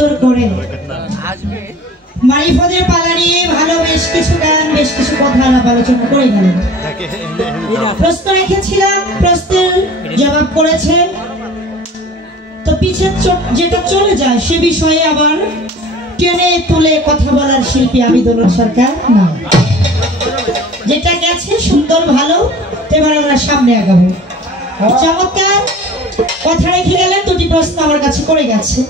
সুন্দর করে মারিফতের পালা নিয়ে ভালো বেশ কিছু গান বেশ কিছু কথা আলোচনা করে গেলেন। প্রশ্ন রেখেছিলাম, প্রশ্নের জবাব করেছেন। তো পিছে যেটা চলে যায় সে বিষয়ে আবার টেনে তুলে কথা বলার শিল্পী আবিদুল সরকার না, যেটা গেছে সুন্দর ভালো। এবার আমরা সামনে আগাবো। চমৎকার কথা রেখে গেলেন। দুটি প্রশ্ন আমার কাছে করে গেছে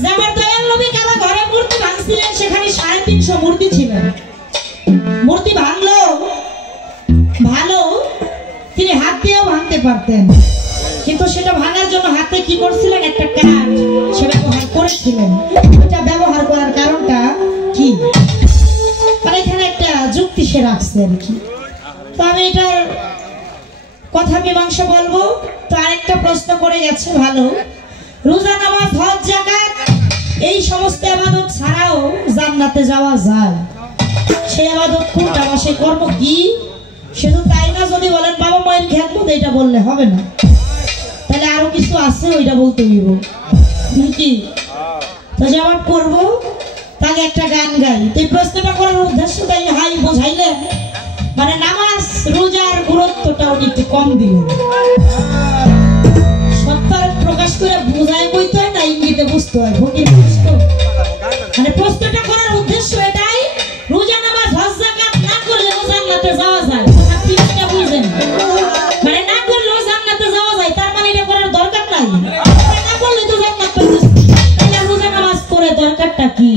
যে আমার দয়াল নবী কাবা ঘরে মূর্তি ভাঙছিলেন, সেখানে 350 মূর্তি ছিলেন। মূর্তি ভাঙলো ভালো, তিনি হাত দিয়েও ভাঙতে পারতেন, কিন্তু সেটা ভাঙার জন্য হাতে কি করছিলেন, একটা কাঠ সে ব্যবহার করেছিলেন। এটা ব্যবহার করার কারণটা কি, মানে এখানে একটা যুক্তি সে রাখছে আর কি। তো আমি এটার কথা মীমাংসা বলবো। তো আরেকটা প্রশ্ন করে গেছে ভালো, রোজা নামাজ হজ যাকাত এই সমস্ত ইবাদত ছাড়াও জান্নাতে যাওয়া যায়, সেই ইবাদত কোনটা বা সেই কর্ম কি? শুধু তাই না, যদি বলেন বাবা মায়ের খেদমত এটা বললে হবে না, তাহলে আরো কিছু আছে ওইটা বলতে হইব কি? তো জবাব করবো, তাকে একটা গান গাই। তো এই প্রশ্নটা করার উদ্দেশ্য তাই হাই বোঝাইলেন, মানে নামাজ রোজার গুরুত্বটা উনি একটু কম দিলেন। সত্তর প্রকাশ করে বোঝায় বইতে হয় না, ইঙ্গিতে বুঝতে হয়। মানে প্রশ্নটা করার উদ্দেশ্য এটাই, রোজা নামাজ হজ যাকাত না করলে জান্নাতে যাওয়া যায়। আপনি এটা বুঝেন, মানে না করলেও জান্নাতে যাওয়া যায়, তার মানে এটা করার দরকার নাই। না করলে তো জান্নাত পাইতেছি, তাহলে রোজা নামাজ করে দরকারটা কি?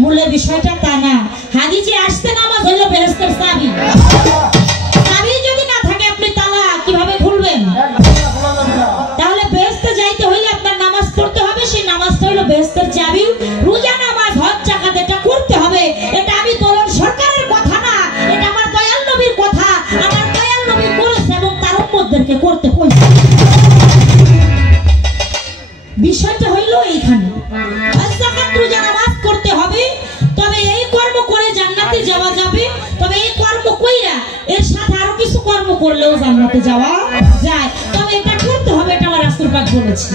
মূলে বিষয়টা তা না। হাদিসে আসছে নামাজ হলো বেহেশতের চাবি। চাবি যদি না থাকে আপনি তালা কিভাবে খুলবেন? তাহলে বেহেশতে যাইতে হইলে আপনার নামাজ পড়তে হবে, সেই নামাজটা হলো বেহেশতের চাবি। রোজা নামাজ হজ যাকাত এটা করতে হবে। এটা আমি দলন সরকারের কথা না, এটা আমার দয়াল নবীর কথা। আমার দয়াল নবী করেছে এবং তার উম্মতদেরকে করতে কইছে। বিষয়টা হইল এইখানে, হজ যাকাত রোজা নামাজ করতে হবে, তবে এই কর্ম করে জান্নাতে যাওয়া যাবে। তবে এই কর্ম কইরা এর সাথে আরো কিছু কর্ম করলেও জান্নাতে যাওয়া যায়, তবে এটা করতে হবে। এটা আমার রাসূল পাক বলেছে।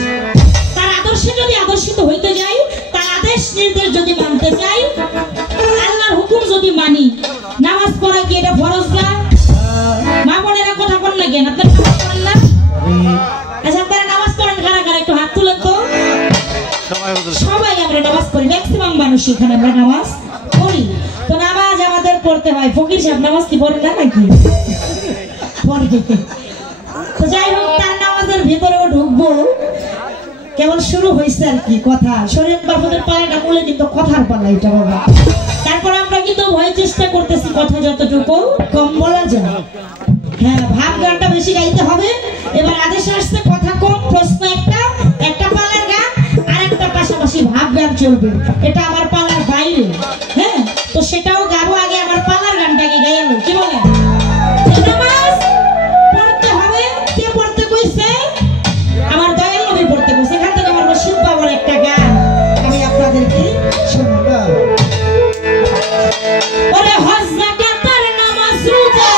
তার আদর্শে যদি আদর্শিত হইতে যাই, তার আদেশ নির্দেশ যদি মানতে চাই, আল্লাহর হুকুম যদি মানি, নামাজ পড়া কি এটা ফরজ না? মা বোনেরা কথা বল না কেন? আপনারা নামাজ পড়েন না? আচ্ছা, আপনারা নামাজ পড়েন কারা কারা একটু হাত তুলেন তো। সবাই আমরা নামাজ পড়ি, ম্যাক্সিমাম মানুষ এখানে আমরা নামাজ পড়ি। তো নামাজ আমাদের পড়তে হয়। ফকির সাহেব নামাজ কি পড়েন না নাকি? তো যাই হোক, তার নামাজের ভেতরেও ঢুকবো, কেবল শুরু হয়েছে আর কি কথা। শরীয়ত মাহফুজের পালাটা বলে কিন্তু কথার পালা এটা বাবা। তারপর আমরা কিন্তু ভয় চেষ্টা করতেছি কথা যতটুকু কম বলা যায়। হ্যাঁ, ভাব গানটা বেশি গাইতে হবে। এবার আদেশে আসছে কথা কম, প্রশ্ন একটা পালার গান আর একটা পাশাপাশি ভাব গান চলবে। এটা আমার পালার বাইরে। হ্যাঁ, তো সেটাও গাবো। আগে আমার পালার গানটাকে গাইলো, কি বলে? নামাজ পড়তে হবে। কে পড়তে কইছে? আমার দয়াল নবী পড়তে কইছে। এখান থেকে আমার রশিদ বাবার একটা গান আমি আপনাদেরকে শোনাবো। ওরে হজ যাকাত আর নামাজ রোজা,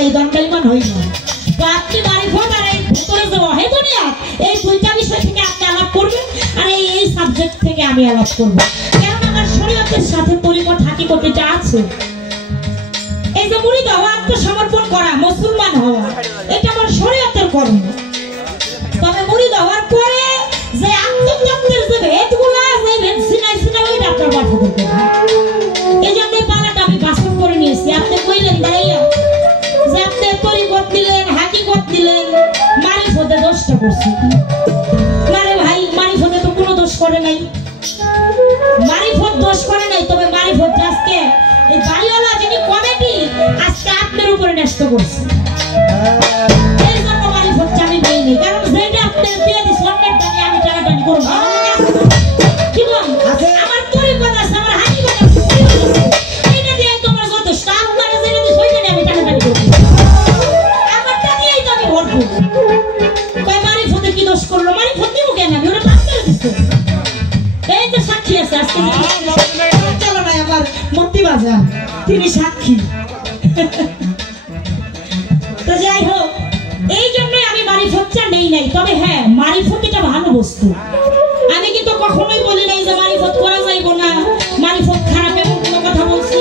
ব্যবসায়ী দণ্ডায়মান হই না। তো আপনি মারিফত আর এই ভেতরে যে অহেদনিয়াত, এই দুইটা বিষয় থেকে আপনি আলাপ করবেন, আর এই সাবজেক্ট থেকে আমি আলাপ করব। কারণ আমার শরীয়তের সাথে তরিকত হাকিকতটা আছে। এই যে মুরিদ হওয়া, আত্মসমর্পণ করা, মুসলমান হওয়া, এটা আমার শরীয়তের কর্ম। তবে মুরিদ হওয়ার পরে যে আত্মতত্ত্বের যে ভেদগুলা, যে ভেদ সিনাই ওইটা আপনার মাথা থেকে। এই জন্য পালাটা আমি বাছাই করে নিয়েছি। আপনি কইলেন দাঁড়াইয়া যে আপনি তরিকত দিলেন, হাকিকত দিলেন, মারিফতে দোষটা করছি। না রে ভাই, মারিফতে তো কোনো দোষ করে নাই, মারিফত দোষ করে নাই। তবে মারিফত আজকে এই বাড়িওয়ালা যিনি কমিটি, আজকে আপনার উপরে ন্যস্ত করছে। এই জন্য মারিফতটা আমি দেইনি, কারণ যেটা আপনি দিয়ে দিচ্ছেন অন্যের দানি আমি টানাটানি করব। কি বল? আমার তরিকত আছে, আমার হাকিকত আছে, এইটা দিয়ে তোমার যথেষ্ট। আপনারা যেটা দিচ্ছেন ওইটা আমি টানাটানি করব, আমারটা দিয়েই তো আমি ভরব। কই মারিফতে কি দোষ করলো? মারিফত দিব কেন আমি? ওরা আপনারা দিচ্ছে। এই যে সাক্ষী আছে আজকে, চলো না আমার মন্ত্রী বাজার, তিনি সাক্ষী। তো যাই হোক, এই জন্যই আমি মারিফতটা নেই নাই। তবে হ্যাঁ, মারিফত এটা ভালো বস্তু। আমি কিন্তু কখনোই বলি নাই যে মারিফত করা যাইব না, মারিফত খারাপ, এমন কোনো কথা বলছি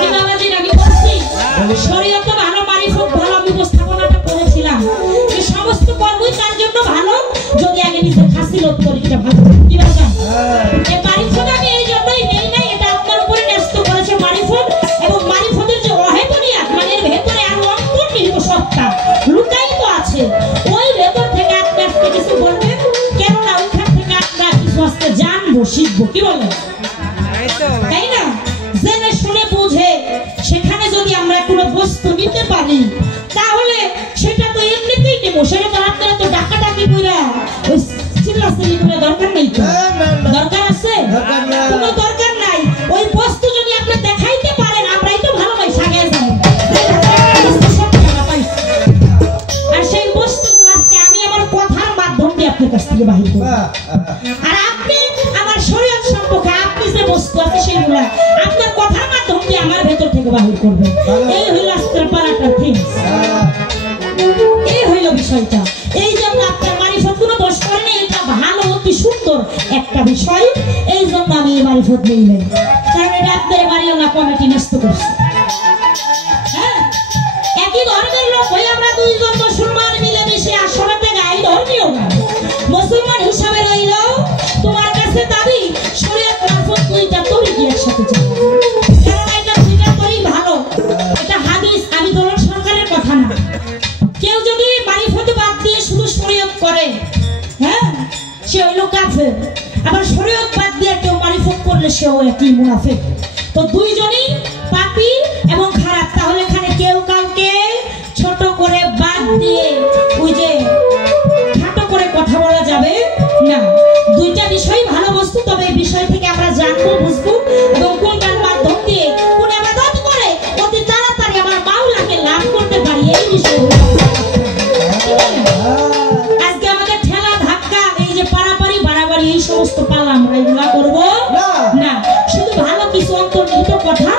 কি বাবাজির আগে বলছি? শরীয়ত ভালো, মারিফত ভালো। আমি উপস্থাপনাটা করেছিলাম যে সমস্ত কর্মই তার জন্য ভালো যদি আগে নিজের খাসিলত করি, এটা ভালো। কি বলছেন? এই মারিফত আমি এই জন্যই নেই নাই, এটা আপনার উপরে ন্যস্ত করেছে মারিফত। এবং মারিফতের যে অহেদনিয়াত, মানে এর ভেতরে আরো অন্তর্নিহিত সত্তা লুকায়িত আছে, ওই ভেতর থেকে আপনি আজকে কিছু বলবেন। কেননা ওইখান থেকে আমরা কিছু আজকে জানবো, শিখবো। কি বলেন? তাই না? জেনে শুনে বুঝে সেখানে যদি আমরা কোনো বস্তু নিতে পারি, তাহলে সেটা তো এমনিতেই নেবো। সেটা তো আপনারা তো ডাকাডাকি কইরা ওই চিল্লাচিল্লি করে দরকার নেই। তো দরকার আছে? কোনো দরকার নাই। ওই বস্তু যদি আপনি দেখাইতে পারেন, আমরাই তো ভালো ভাই সাগে যাবো। আর সেই বস্তুগুলো আজকে আমি আমার কথার মাধ্যম দিয়ে আপনার কাছ থেকে বাহির করব। আর আপনি আমার শরীয়ত সম্পর্কে আপনি যে বস্তু আছে সেগুলো আপনার কথার মাধ্যম দিয়ে আমার ভেতর থেকে বাহির করবেন। এই হইল আজকের পারাটার থিংস, এই হইল বিষয়টা। এই জন্য আপনার মারিফত কোনো দোষ করে না, এটা ভালো, অতি সুন্দর একটা বিষয়। এই জন্য আমি এই মারিফত নেই নাই, কারণ এটা আপনার বাড়িওয়ালা কমিটি ন্যস্ত করছে। হ্যাঁ, একই ধর্মের লোক হয়ে আমরা দুইজন মুসলমান মিলেমিশে আসরাতে গাই ধর্মীয় গান। মুসলমান হিসাবে রইল তোমার কাছে দাবি শরীয়ত মারফত দুইটা তরিক একসাথে চলে। কারণ এটা দুইটা তরিক ভালো, এটা হাদিস, আমি দোলন সরকারের কথা না। কেউ যদি মারিফত বাদ দিয়ে শুধু শরীয়ত করে, হ্যাঁ, সে হইল কাফের। আবার শরীয়ত বাদ দিয়ে কেউ মারিফত করলে সেও একই মুনাফিক। তো দুইজনই পাপী এবং খারাপ। তাহলে এখানে কেউ কাউকে ছোট করে বাদ দিয়ে ওই যে খাটো করে কথা বলা যাবে না। দুইটা বিষয় ভালো বস্তু, তবে এই বিষয় থেকে আমরা জানবো, বুঝবো এবং কোনটার মাধ্যম দিয়ে কোন ইবাদত করে অতি তাড়াতাড়ি আমার মাওলাকে লাভ করতে পারি, এই বিষয়। আজকে আমাদের ঠেলা ধাক্কা, এই যে পারাপারি বাড়াবাড়ি, এই সমস্ত পালা আমরা এগুলা করবো না। শুধু ভালো কিছু অন্তর্নিহিত কথা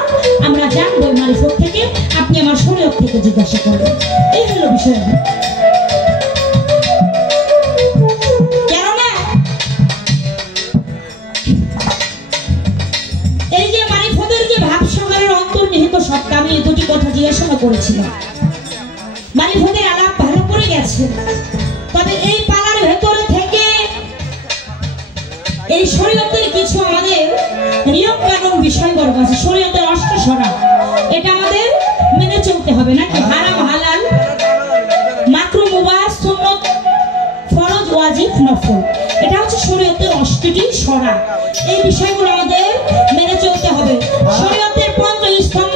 আমরা জানবো মারিফত থেকে। আপনি আমার শরীয়ত থেকে জিজ্ঞাসা করবেন, এই হলো বিষয়। কেননা এই যে মারিফতের যে ভাবসাগরের অন্তর্নিহিত সত্তা, আমি এই দুটি কথা জিজ্ঞাসা করেছিলাম। মারিফতের আলাপ ভালো করে গেছে, তবে এই পালার ভেতরে থেকে এই শরীয়তের কিছু আমাদের নিয়ম কানুন বিষয়বর্গ আছে। শরীয়তের অষ্টসরা, এটা আমাদের মেনে চলতে হবে নাকি? হারাম হালাল, মাকরুহ মুবাহ, সুন্নাত, ফরজ ওয়াজিব নফল, এটা হচ্ছে শরীয়তের অষ্টটি সরা। এই বিষয়গুলো আমাদের মেনে চলতে হবে। শরীয়তের পঞ্চস্তম্ভ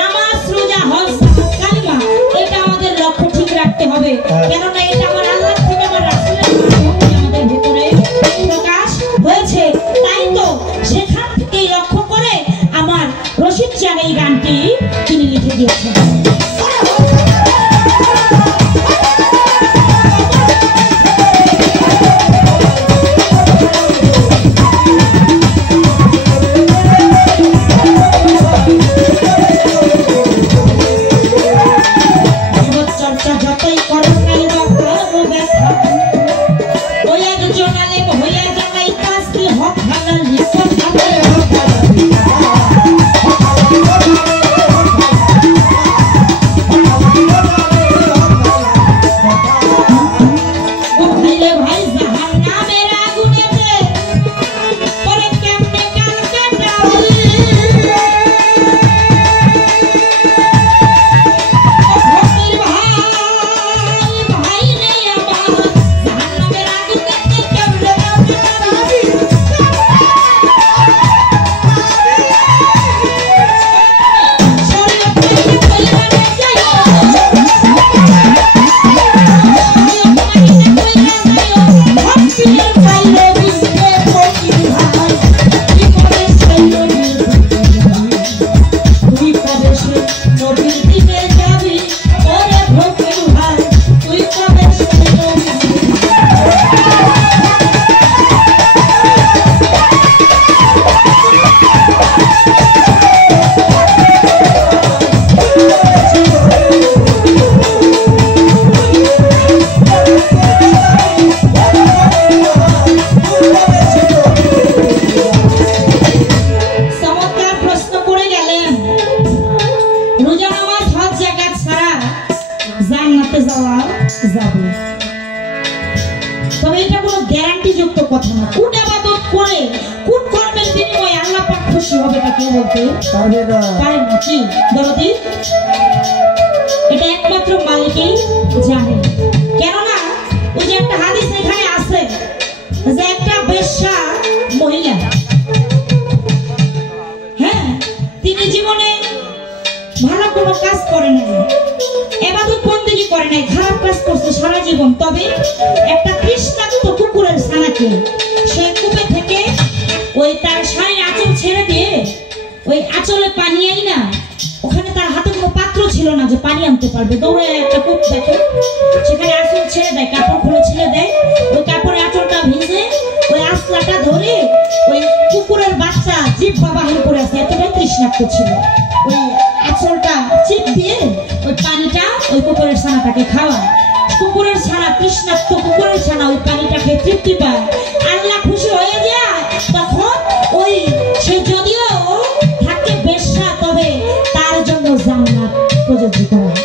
নামাজ, রোজা, হজ, যাকাত, কালিমা, এটা আমাদের লক্ষ্য ঠিক রাখতে হবে। কেননা এটা আমার আল্লাহ থেকে, আমার রাসূলের মাধ্যমে আমাদের ভিতরে প্রকাশ হয়েছে। তাই তো সেখান থেকেই লক্ষ্য করে আমার রশিদ চান এই গানটি তিনি লিখে দিয়েছেন। জান্নাতে যাওয়া যাবে। তবে এটা কোনো গ্যারান্টিযুক্ত কথা না। কোন ইবাদত করে কোন কর্মের বিনিময়ে আল্লাহ পাক খুশি হবে তা কেউ বলতে পারে না। কি দরদি? এটা একমাত্র মালিকই জানে। কেননা ওই যে একটা হাদিস এখানে আছে যে একটা বেশ্যা মহিলা, হ্যাঁ, তিনি জীবনে ভালো কোনো কাজ করে নাই, ইবাদত বন্দেগী করে নাই, খারাপ কাজ করছে সারা জীবন। তবে একটা তৃষ্ণার্ত কুকুরের ছানাকে সে কূপে থেকে ওই তার শাড়ির আঁচল ছেড়ে দিয়ে ওই আঁচলে পানি আই না, ওখানে তার হাতে কোনো পাত্র ছিল না যে পানি আনতে পারবে, দৌড়ে একটা কূপ দেখে সেখানে আঁচল ছেড়ে দেয়, কাপড় খুলে ছেড়ে দেয়, ওই কাপড়ে আঁচলটা ভিজে ওই আঁচলাটা ধরে ওই কুকুরের বাচ্চা জিহ্বা বাহির করে আসে, এতটাই তৃষ্ণার্ত ছিল। ওই আঁচলটা চিপ দিয়ে ওই পানিটা ওই কুকুরের ছানাটাকে খাওয়া। কুকুরের ছানা, তৃষ্ণার্ত কুকুরের ছানা ওই পানিটাকে তৃপ্তি পায়, আল্লাহ খুশি হয়ে যায়। তখন ওই সে যদিও থাকে বেশ্যা, তবে তার জন্য জান্নাত প্রযোজ্য করা হয়।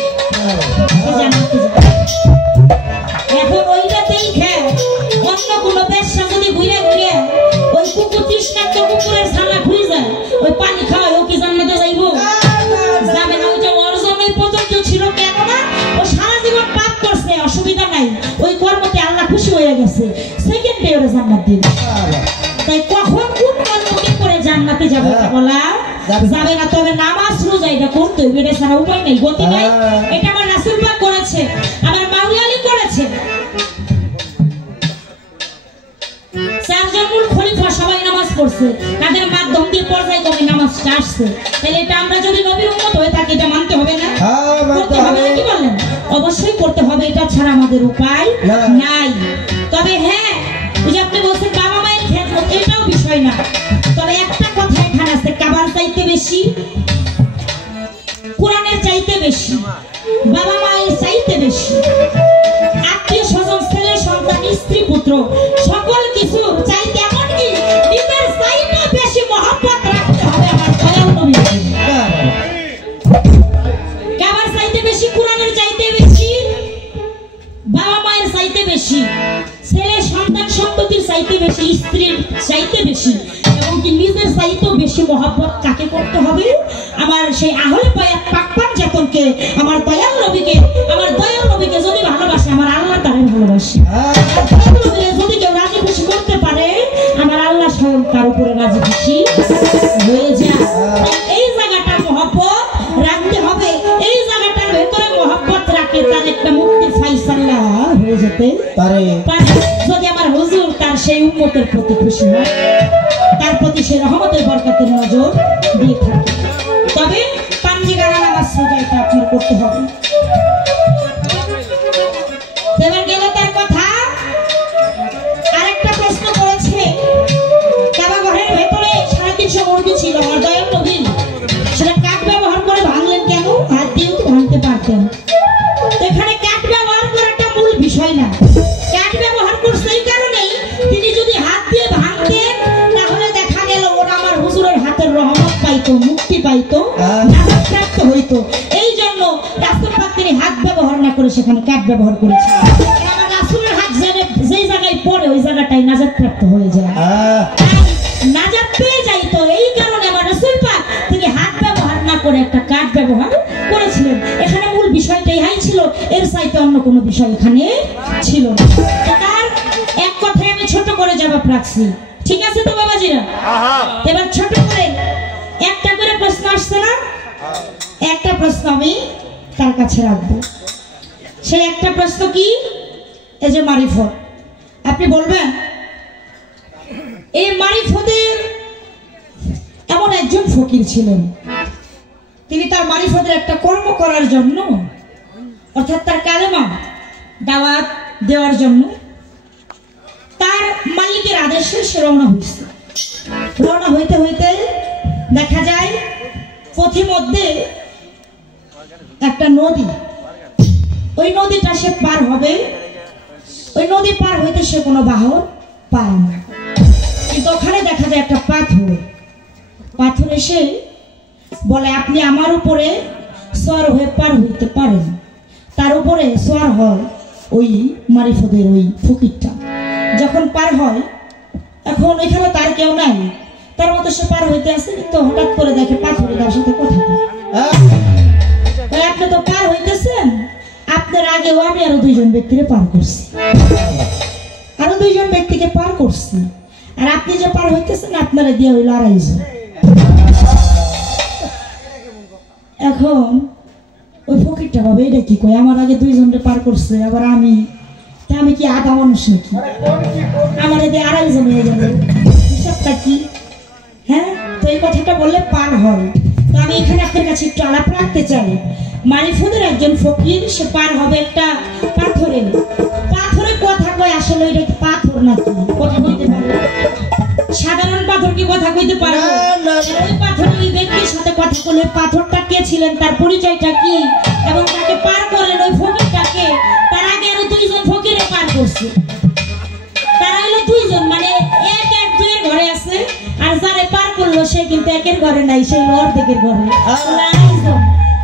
এখন ওইটাতেই খেয়ে অন্য কোনো বেশ্যা যদি ঘুরে ঘুরে ওই কুকুর তৃষ্ণার্ত কুকুরের ছানা ঘুরে যায়, ওই পানি খাওয়ায়, ও কি জান্নাতে যাইবো? যাবে না। ওইটা ওর জন্যই প্রযোজ্য ছিল। কেননা ও সারা জীবন পাপ করছে, অসুবিধা নাই, ওই কর্মতে আল্লাহ খুশি হয়ে গেছে, সেকেন্ডে ওরা জান্নাত দিবে। তাই কখন কোন কর্মকে করে জান্নাতে যাবে এটা বলা যাবে না। তবে নামাজ রোজা এটা করতে হইবে, এটা ছাড়া উপায় নেই, গতি নাই। এটা আমার রাসূল পাক করেছে, আমার মাওলা আলী করেছে। চারজন মূল খলিফা সবাই নামাজ পড়ছে, তাদের মাধ্যম দিয়ে পর্যায়ক্রমে নামাজটা আসছে। তাহলে এটা আমরা যদি নবীর উম্মত হয়ে থাকি এটা মানতে হবে না? করতে হবে না, কি বলেন? অবশ্যই করতে হবে, এটা ছাড়া আমাদের উপায় নাই। তবে হ্যাঁ, ওই যে আপনি বলছেন বাবা মায়ের খেদমত, এটাও বিষয় না। তবে একটা কথা এখানে আছে, কাবার চাইতে বেশি, কোরআনের চাইতে বেশি, বাবা মায়ের চাইতে বেশি, আত্মীয় স্বজন, ছেলে সন্তান, স্ত্রী পুত্র, সকল কিছু চাইতে, এমনকি নিজের চাইতে বেশি মহব্বত রাখতে হবে আমার দয়াল নবীর। কাবার চাইতে বেশি, কোরআনের চাইতে বেশি, বাবা মায়ের চাইতে বেশি, ছেলে সন্তান সন্ততির চাইতে বেশি, স্ত্রীর চাইতে বেশি, এবং কি নিজের চাইতেও বেশি মহব্বত কাকে করতে হবে? আমার সেই আহলে বায়াত পাক পাঞ্জাতনকে, আমার দয়াল নবীকে। আমার দয়াল নবীকে যদি ভালোবাসে, আমার আল্লাহ তারে ভালোবাসে। যদি কেউ রাজি খুশি করতে পারে, আমার আল্লাহ স্বয়ং তার উপরে রাজি খুশি হয়ে যায়। এই জায়গাটা মহব্বত রাখতে হবে, এই জায়গাটার ভেতরে মহব্বত রাখলে তার একটা মুক্তির ফায়সালা হয়ে যেতে পারে। যদি আমার হুজুর তার সেই উম্মতের প্রতি খুশি হয়, তার প্রতি সেই রহমতের বরকতের নজর দিয়ে থাকে, তবে পাঞ্জিগারা নামাজ সোজা এটা আপনার করতে হবে। এবার গেল তার কথা। আরেকটা প্রশ্ন করেছে, কাবা ঘরের ভেতরে 350 মুরগি ছিল, আর দয়াল নবী সেটা কাঠ ব্যবহার করে ভাঙলেন কেন? হাত দিয়েও তো ভাঙতে পারতেন। এখানে কাঠ ব্যবহার করাটা মূল বিষয় না। কাঠ ব্যবহার করছে এই কারণেই, তিনি যদি হাত দিয়ে ভাঙতেন তাহলে দেখা গেল ওরা আমার হুজুরের হাতের রহমত পাইতো, মুক্তি পাইতো, নাজাত প্রাপ্ত হইতো। এই জন্য রাসূল পাক তিনি হাত ব্যবহার না করে সেখানে কাঠ ব্যবহার করেছেন। আমার রাসূলের হাত যেই জায়গায় পড়ে ওই জায়গাটাই নাজাত প্রাপ্ত হয়ে যায়, নাজাত পেয়ে যাইতো। এই কারণে আমার রাসূল পাক তিনি হাত ব্যবহার না করে একটা কাঠ ব্যবহার করেছিলেন। এখানে মূল বিষয়টা ইহাই ছিল, এর চাইতে অন্য কোনো বিষয় এখানে ছিল না। তার এক কথায় আমি ছোট করে জবাব রাখছি, ঠিক আছে তো বাবাজিরা? এবার ছোট করে একটা করে প্রশ্ন আসছে না, একটা প্রশ্ন আমি তার কাছে রাখবো। সেই একটা প্রশ্ন কি? এই যে মারিফত, আপনি বলবেন এই মারিফতের এমন একজন ফকির ছিলেন, তিনি তার মারিফতের একটা কর্ম করার জন্য, অর্থাৎ তার কালেমা দাওয়াত দেওয়ার জন্য তার মালিকের আদেশে সে রওনা হয়েছে। রওনা হইতে হইতে দেখা যায় পথিমধ্যে একটা নদী, ওই নদীটা সে পার হবে। ওই নদী পার হইতে সে কোনো বাহন পায় না, কিন্তু ওখানে দেখা যায় একটা পাথর এসে বলে, আপনি আমার উপরে সওয়ার হয়ে পার হইতে পারেন। তার উপরে সোয়ার হয় ওই মারিফতের ওই ফকিরটা। যখন পার হয়, এখন এখানে তার কেউ নাই, তার মতো সে পার হইতে আসে, কিন্তু হঠাৎ করে দেখে পাথরে তার সাথে কথা বলে। আপনি তো পার হইতেছেন, আপনার আগেও আমি আরো দুইজন ব্যক্তিকে পার করছি, আরো দুইজন ব্যক্তিকে পার করছি, আর আপনি যে পার হইতেছেন আপনারা দিয়ে হইল 250। এখন ওই ফকিরটা ভাবে এটা কি কয়, আমার আগে দুইজনকে পার করছে, আবার আমি কি আধা মানুষ নাকি, আমার এদিকে 250 হয়ে যাবে, হিসাবটা কি? হ্যাঁ, তো এই কথাটা বললে পার হয়। তো আমি এখানে আপনার কাছে একটু আলাপ রাখতে চাই। মারিফুদের একজন ফকির, সে পার হবে একটা পাথরে। পাথরে কথা কয়, আসলে এটা কি পাথর নাকি? কথা বলতে পারে সাধারণ পাথর কি কথা কইতে পারে? ওই পাথরের ওই ব্যক্তির সাথে কথা বলে পাথরটা কে ছিলেন, তার পরিচয়টা কি, এবং তাকে পার করেন ওই ফকিরটাকে। তার আগে আরো দুইজন ফকিরে পার করছে, তারা হলো দুইজন, মানে এক এক দুইয়ের ঘরে আছে, আর যারে পার করলো সে কিন্তু একের ঘরে নাই, সেই অর্ধেকের ঘরে।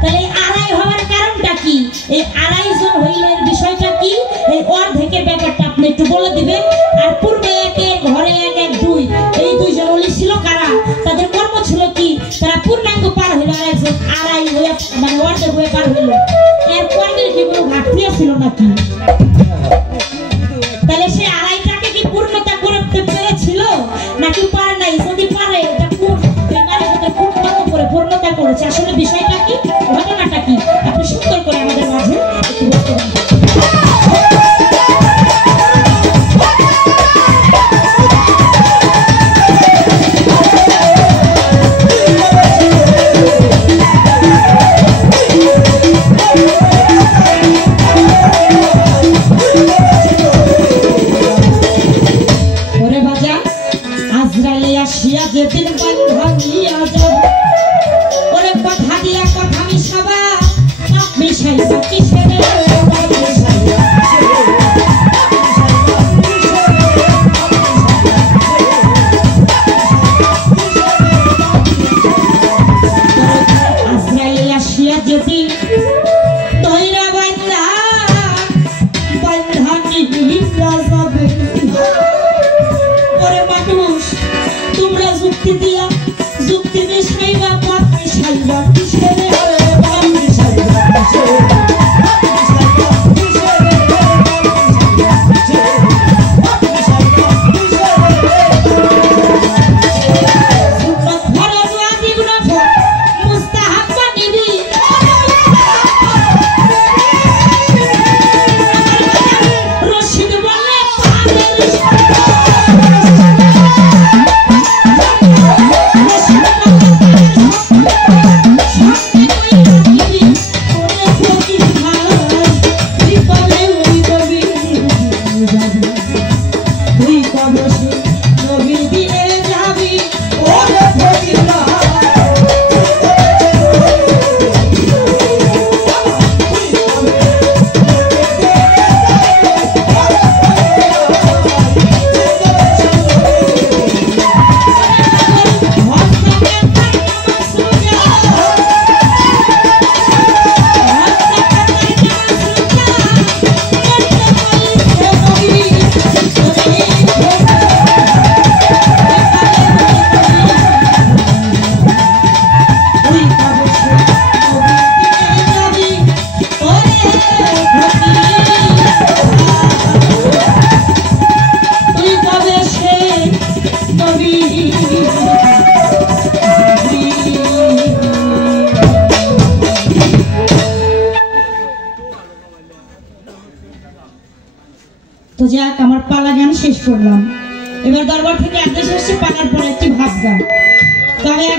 তাহলে এই 2.5 হওয়ার কারণটা কি? এই 2.5 জন হইল এর বিষয়টা কি, এই অর্ধেকের ব্যাপারটা আপনি একটু বলে দিবেন। আর পূর্বে একের ঘরে এক এক দুই, এই দুইজন ওলি ছিল কারা, তাদের কর্ম ছিল কি? তারা পূর্ণাঙ্গ পার হইল, আর একজন 2.5 হয়ে মানে অর্ধেক হয়ে পার হইল। এর কর্মের কি কোনো ঘাটতি ছিল নাকি? তাহলে সে 2.5টাকে কি পূর্ণতা করতে পেরেছিল নাকি পারে নাই? যদি পারে, এটা কোন কর্ম করে পূর্ণতা করেছে, আসলে বিষয়টা কি, ঘটনাটা কি, আপনি সুন্দর করে আমাদের মাঝে একটু বলতে পারেন। যেদিন ভাঙিয়া যাব, ওরে কথা দিয়া কথা মিশাবা, মিশাইবা কিসের? আজরাইল আসিয়া যেদিন তৈরা বান্ধা বান্ধা নিহিয়া যাবে, ওরে মানুষ তোমরা যুক্তি দিয়া যুক্তি মিশাইবা, পাপ মিশাইবা কিসের? তো যাক, আমার পালা গান শেষ করলাম। এবার দরবার থেকে আদেশ এসে পালার পরে একটি ভাব গান। তো আমি আগে